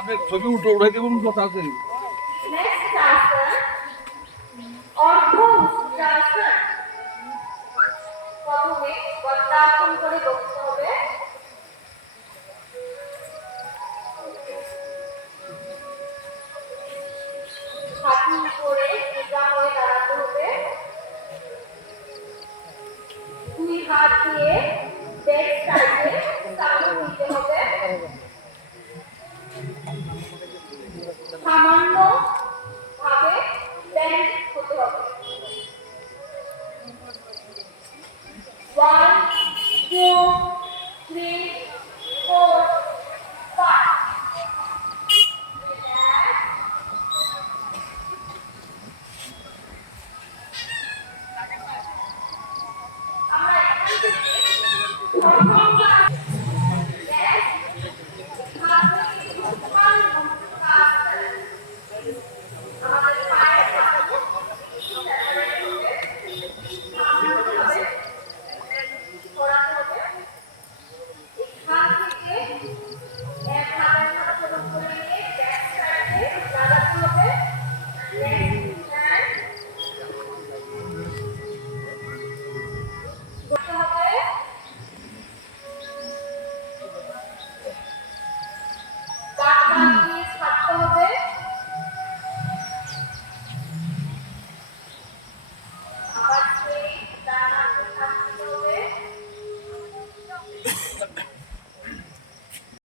আপনি ছবি উঠাই দেবেন কথা আছে Next answer, অর্ধ উচ্চারণ। প্রথমে গদ্যাক্ষর করে বলতে হবে। হাঁটু করে সোজা হয়ে দাঁড়াতে হবে। দুই হাত দিয়ে ব্যাক সাইডে চাপড় দিতে হবে। সামান্য ভাবে ব্যান্ড হতে হবে। 1 2 3 4 5 আমরা এখান থেকে